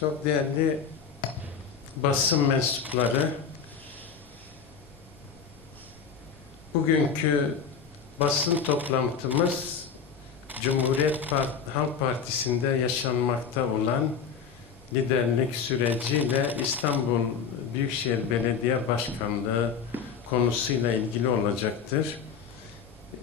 Çok değerli basın mensupları, bugünkü basın toplantımız Cumhuriyet Part- Halk Partisi'nde yaşanmakta olan liderlik süreciyle İstanbul Büyükşehir Belediye Başkanlığı konusuyla ilgili olacaktır.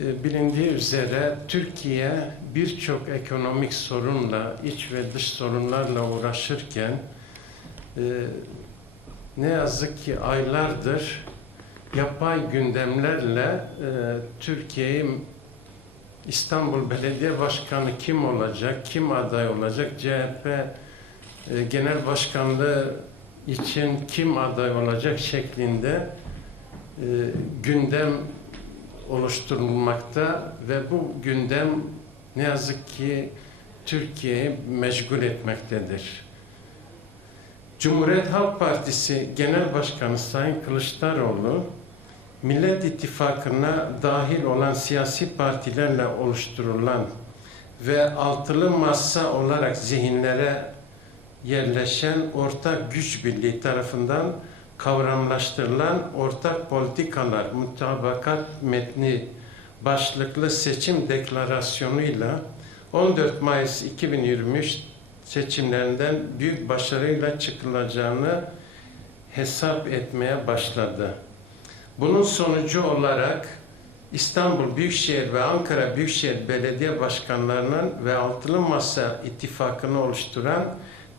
E, Bilindiği üzere Türkiye birçok ekonomik sorunla, iç ve dış sorunlarla uğraşırken e, ne yazık ki aylardır yapay gündemlerle e, Türkiye'yi İstanbul Belediye Başkanı kim olacak, kim aday olacak, CHP Genel Başkanlığı için kim aday olacak şeklinde gündem oluşturulmakta ve bu gündem ne yazık ki Türkiye'yi meşgul etmektedir. Cumhuriyet Halk Partisi Genel Başkanı Sayın Kılıçdaroğlu, Millet İttifakı'na dahil olan siyasi partilerle oluşturulan ve altılı masa olarak zihinlere yerleşen ortak güç birliği tarafından kavramlaştırılan ortak politikalar mutabakat metni başlıklı seçim deklarasyonuyla 14 Mayıs 2023 seçimlerinden büyük başarıyla çıkılacağını hesap etmeye başladı. Bunun sonucu olarak İstanbul Büyükşehir ve Ankara Büyükşehir Belediye Başkanlarının ve Altılı Masa ittifakını oluşturan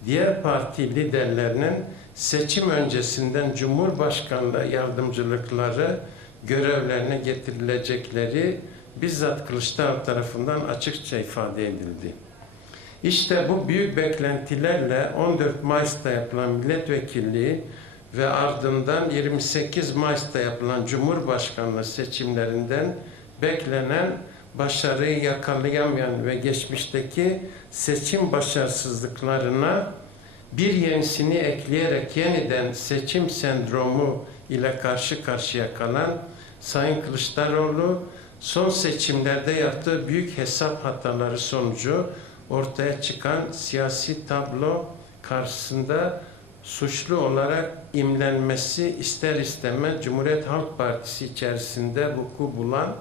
diğer parti liderlerinin seçim öncesinden Cumhurbaşkanlığı yardımcılıkları görevlerine getirilecekleri bizzat Kılıçdaroğlu tarafından açıkça ifade edildi. İşte bu büyük beklentilerle 14 Mayıs'ta yapılan milletvekilliği ve ardından 28 Mayıs'ta yapılan Cumhurbaşkanlığı seçimlerinden beklenen başarıyı yakalayamayan ve geçmişteki seçim başarısızlıklarına bir yenisini ekleyerek yeniden seçim sendromu ile karşı karşıya kalan Sayın Kılıçdaroğlu son seçimlerde yaptığı büyük hesap hataları sonucu ortaya çıkan siyasi tablo karşısında suçlu olarak imlenmesi ister istemez Cumhuriyet Halk Partisi içerisinde vuku bulan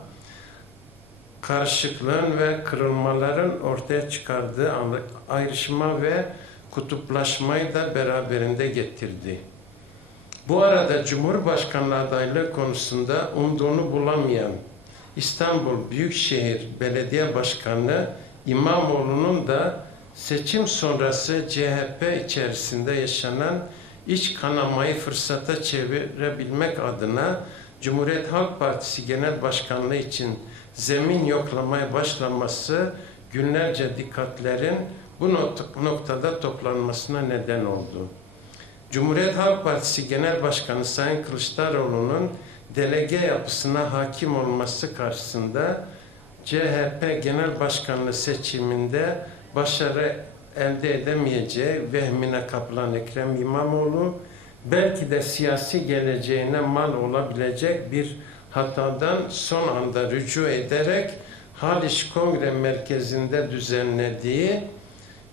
karışıklığın ve kırılmaların ortaya çıkardığı ayrışma ve kutuplaşmayı da beraberinde getirdi. Bu arada Cumhurbaşkanlığı adaylığı konusunda umduğunu bulamayan İstanbul Büyükşehir Belediye Başkanı İmamoğlu'nun da seçim sonrası CHP içerisinde yaşanan iç kanamayı fırsata çevirebilmek adına Cumhuriyet Halk Partisi Genel Başkanlığı için zemin yoklamaya başlaması günlerce dikkatlerin bu noktada toplanmasına neden oldu. Cumhuriyet Halk Partisi Genel Başkanı Sayın Kılıçdaroğlu'nun delege yapısına hakim olması karşısında CHP Genel Başkanlığı seçiminde başarı elde edemeyeceği vehmine kapılan Ekrem İmamoğlu belki de siyasi geleceğine mal olabilecek bir hatadan son anda rücu ederek Haliç Kongre Merkezi'nde düzenlediği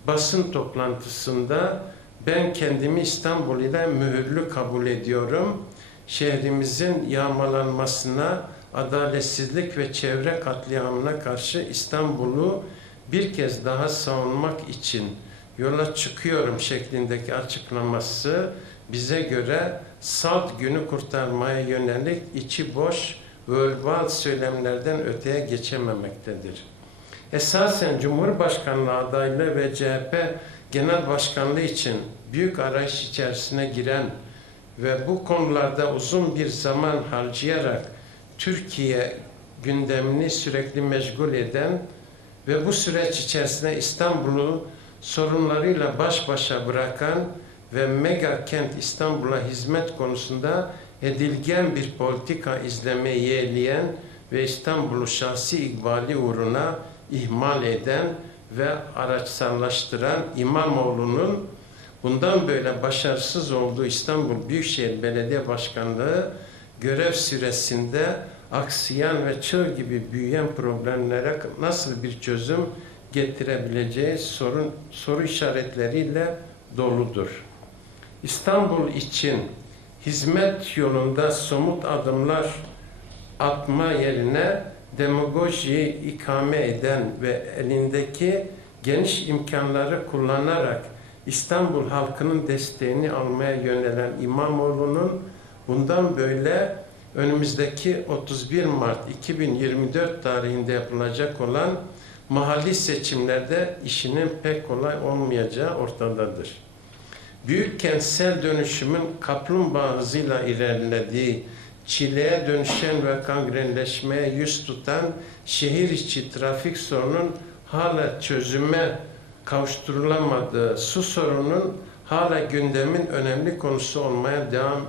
basın toplantısında ben kendimi İstanbul ile mühürlü kabul ediyorum. Şehrimizin yağmalanmasına, adaletsizlik ve çevre katliamına karşı İstanbul'u bir kez daha savunmak için yola çıkıyorum şeklindeki açıklaması bize göre salt günü kurtarmaya yönelik içi boş verbal söylemlerden öteye geçememektedir. Esasen Cumhurbaşkanlığı adaylığı ve CHP Genel Başkanlığı için büyük arayış içerisine giren ve bu konularda uzun bir zaman harcayarak Türkiye gündemini sürekli meşgul eden ve bu süreç içerisinde İstanbul'u sorunlarıyla baş başa bırakan ve mega kent İstanbul'a hizmet konusunda edilgen bir politika izlemeyi yeğleyen ve İstanbul'u şahsi ikbali uğruna ihmal eden ve araçsallaştıran İmamoğlu'nun bundan böyle başarısız olduğu İstanbul Büyükşehir Belediye Başkanlığı görev süresinde aksiyan ve çığ gibi büyüyen problemlere nasıl bir çözüm getirebileceği sorun soru işaretleriyle doludur. İstanbul için hizmet yolunda somut adımlar atma yerine demagojiyi ikame eden ve elindeki geniş imkanları kullanarak İstanbul halkının desteğini almaya yönelen İmamoğlu'nun bundan böyle önümüzdeki 31 Mart 2024 tarihinde yapılacak olan mahalli seçimlerde işinin pek kolay olmayacağı ortadadır. Büyük kentsel dönüşümün kaplumbağa hızıyla ilerlediği, çileye dönüşen ve kangrenleşmeye yüz tutan şehir içi trafik sorunun hala çözüme kavuşturulamadığı, su sorunun hala gündemin önemli konusu olmaya devam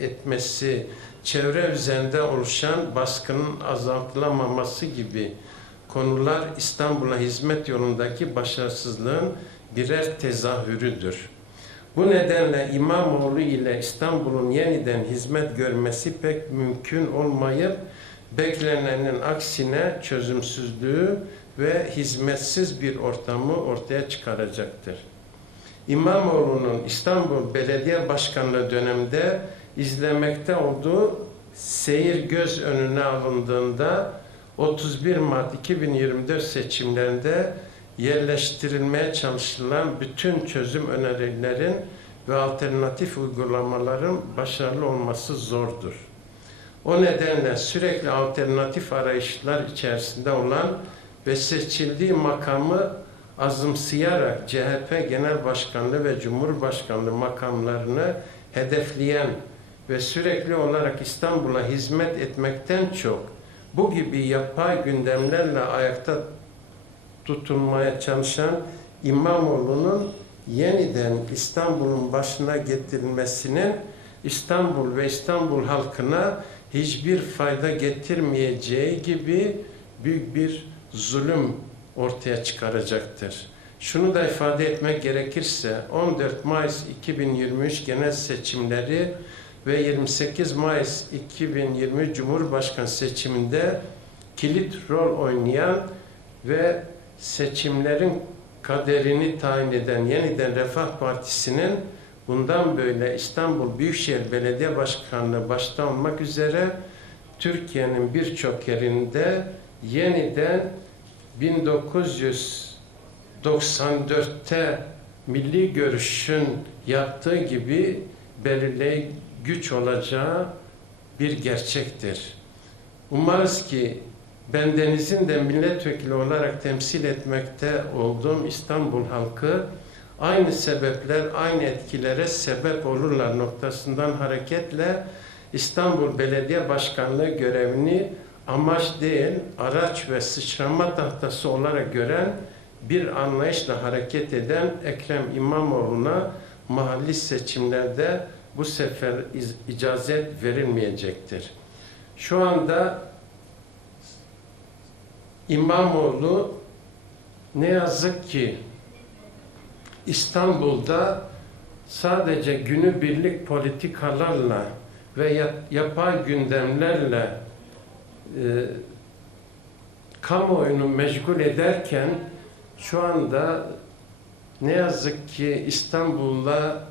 etmesi, çevre üzerinde oluşan baskının azaltılamaması gibi konular İstanbul'a hizmet yolundaki başarısızlığın birer tezahürüdür. Bu nedenle İmamoğlu ile İstanbul'un yeniden hizmet görmesi pek mümkün olmayıp beklenenin aksine çözümsüzlüğü ve hizmetsiz bir ortamı ortaya çıkaracaktır. İmamoğlu'nun İstanbul Belediye Başkanlığı döneminde izlemekte olduğu seyir göz önüne alındığında 31 Mart 2024 seçimlerinde yerleştirilmeye çalışılan bütün çözüm önerilerin ve alternatif uygulamaların başarılı olması zordur. O nedenle sürekli alternatif arayışlar içerisinde olan ve seçildiği makamı azımsayarak CHP Genel Başkanlığı ve Cumhurbaşkanlığı makamlarını hedefleyen ve sürekli olarak İstanbul'a hizmet etmekten çok bu gibi yapay gündemlerle ayakta tutunmaya çalışan İmamoğlu'nun yeniden İstanbul'un başına getirilmesinin İstanbul ve İstanbul halkına hiçbir fayda getirmeyeceği gibi büyük bir zulüm ortaya çıkaracaktır. Şunu da ifade etmek gerekirse 14 Mayıs 2023 genel seçimleri ve 28 Mayıs 2020 Cumhurbaşkanı seçiminde kilit rol oynayan ve seçimlerin kaderini tayin eden Yeniden Refah Partisi'nin bundan böyle İstanbul Büyükşehir Belediye Başkanlığı başta olmak üzere Türkiye'nin birçok yerinde yeniden 1994'te milli görüşün yaptığı gibi belirleyici güç olacağı bir gerçektir. Umarız ki bendenizin de milletvekili olarak temsil etmekte olduğum İstanbul halkı aynı sebepler, aynı etkilere sebep olurlar noktasından hareketle İstanbul Belediye Başkanlığı görevini amaç değil, araç ve sıçrama tahtası olarak gören bir anlayışla hareket eden Ekrem İmamoğlu'na mahalli seçimlerde bu sefer icazet verilmeyecektir. Şu anda İmamoğlu ne yazık ki İstanbul'da sadece günübirlik politikalarla ve yapay gündemlerle e, kamuoyunu meşgul ederken şu anda ne yazık ki İstanbul'da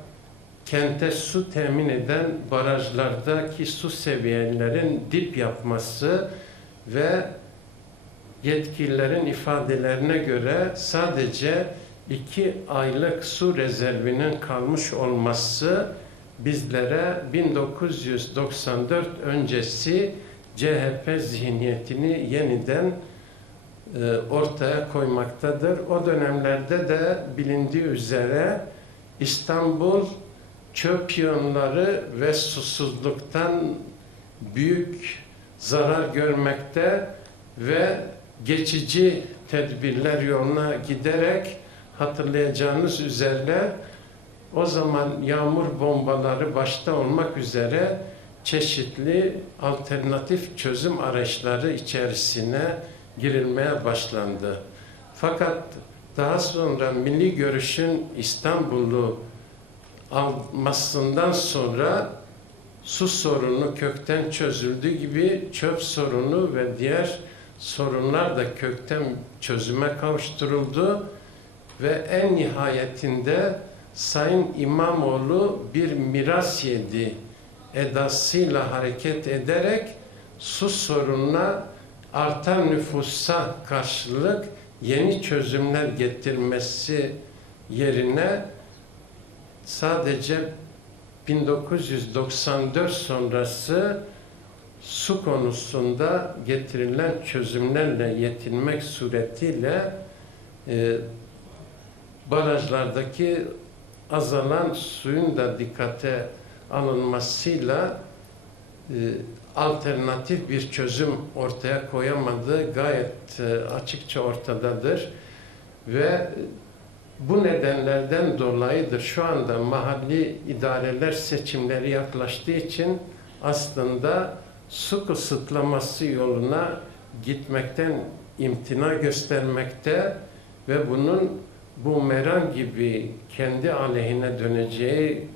kente su temin eden barajlardaki su seviyelerin dip yapması ve yetkililerin ifadelerine göre sadece iki aylık su rezervinin kalmış olması bizlere 1994 öncesi CHP zihniyetini yeniden e, ortaya koymaktadır. O dönemlerde de bilindiği üzere İstanbul çöp yığınları ve susuzluktan büyük zarar görmekte ve geçici tedbirler yoluna giderek hatırlayacağınız üzere o zaman yağmur bombaları başta olmak üzere çeşitli alternatif çözüm araçları içerisine girilmeye başlandı. Fakat daha sonra milli görüşün İstanbul'u almasından sonra su sorunu kökten çözüldüğü gibi çöp sorunu ve diğer sorunlar da kökten çözüme kavuşturuldu ve en nihayetinde Sayın İmamoğlu bir miras yedi edasıyla hareket ederek su sorununa artan nüfusa karşılık yeni çözümler getirmesi yerine sadece 1994 sonrası su konusunda getirilen çözümlerle yetinmek suretiyle e, barajlardaki azalan suyun da dikkate alınmasıyla e, alternatif bir çözüm ortaya koyamadığı gayet e, açıkça ortadadır. Ve bu nedenlerden dolayıdır. Şu anda mahalli idareler seçimleri yaklaştığı için aslında su kısıtlaması yoluna gitmekten imtina göstermekte ve bunun bu meran gibi kendi aleyhine döneceği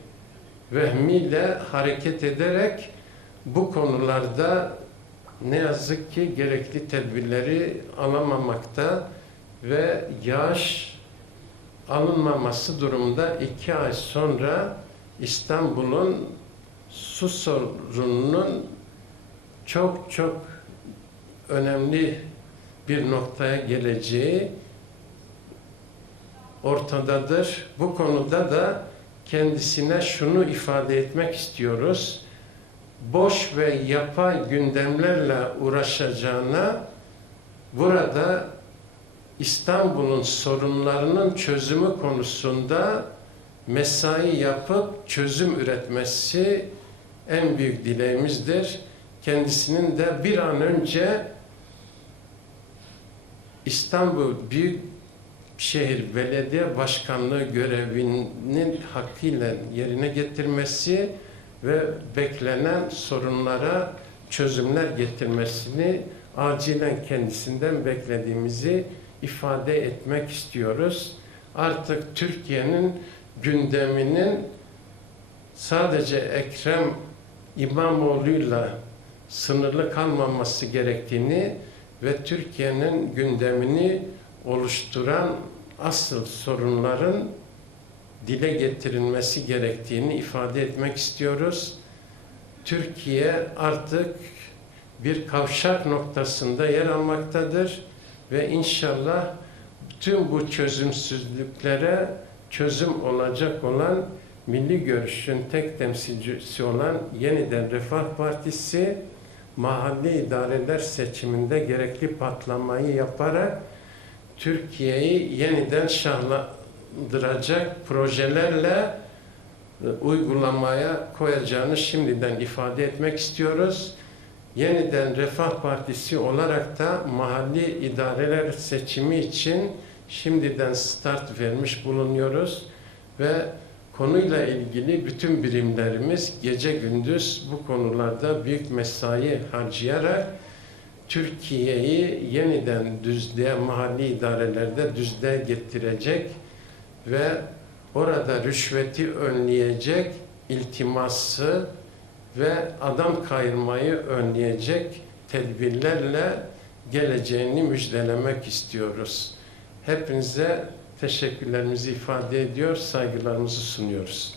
vehmiyle hareket ederek bu konularda ne yazık ki gerekli tedbirleri alamamakta ve yağış alınmaması durumunda iki ay sonra İstanbul'un su sorununun çok çok önemli bir noktaya geleceği ortadadır. Bu konuda da kendisine şunu ifade etmek istiyoruz. Boş ve yapay gündemlerle uğraşacağına burada İstanbul'un sorunlarının çözümü konusunda mesai yapıp çözüm üretmesi en büyük dileğimizdir. Kendisinin de bir an önce İstanbul Büyükşehir Belediye Başkanlığı görevinin hakkıyla yerine getirmesi ve beklenen sorunlara çözümler getirmesini acilen kendisinden beklediğimizi ifade etmek istiyoruz. Artık Türkiye'nin gündeminin sadece Ekrem İmamoğlu'yla sınırlı kalmaması gerektiğini ve Türkiye'nin gündemini oluşturan asıl sorunların dile getirilmesi gerektiğini ifade etmek istiyoruz. Türkiye artık bir kavşak noktasında yer almaktadır ve inşallah bütün bu çözümsüzlüklere çözüm olacak olan milli görüşün tek temsilcisi olan Yeniden Refah Partisi mahalli idareler seçiminde gerekli patlamayı yaparak Türkiye'yi yeniden şahlandıracak projelerle e, uygulamaya koyacağını şimdiden ifade etmek istiyoruz. Yeniden Refah Partisi olarak da mahalli idareler seçimi için şimdiden start vermiş bulunuyoruz ve konuyla ilgili bütün birimlerimiz gece gündüz bu konularda büyük mesai harcayarak Türkiye'yi yeniden düzlüğe, mahalli idarelerde düzlüğe getirecek ve orada rüşveti önleyecek iltiması ve adam kayırmayı önleyecek tedbirlerle geleceğini müjdelemek istiyoruz. Hepinize teşekkürlerimizi ifade ediyor, saygılarımızı sunuyoruz.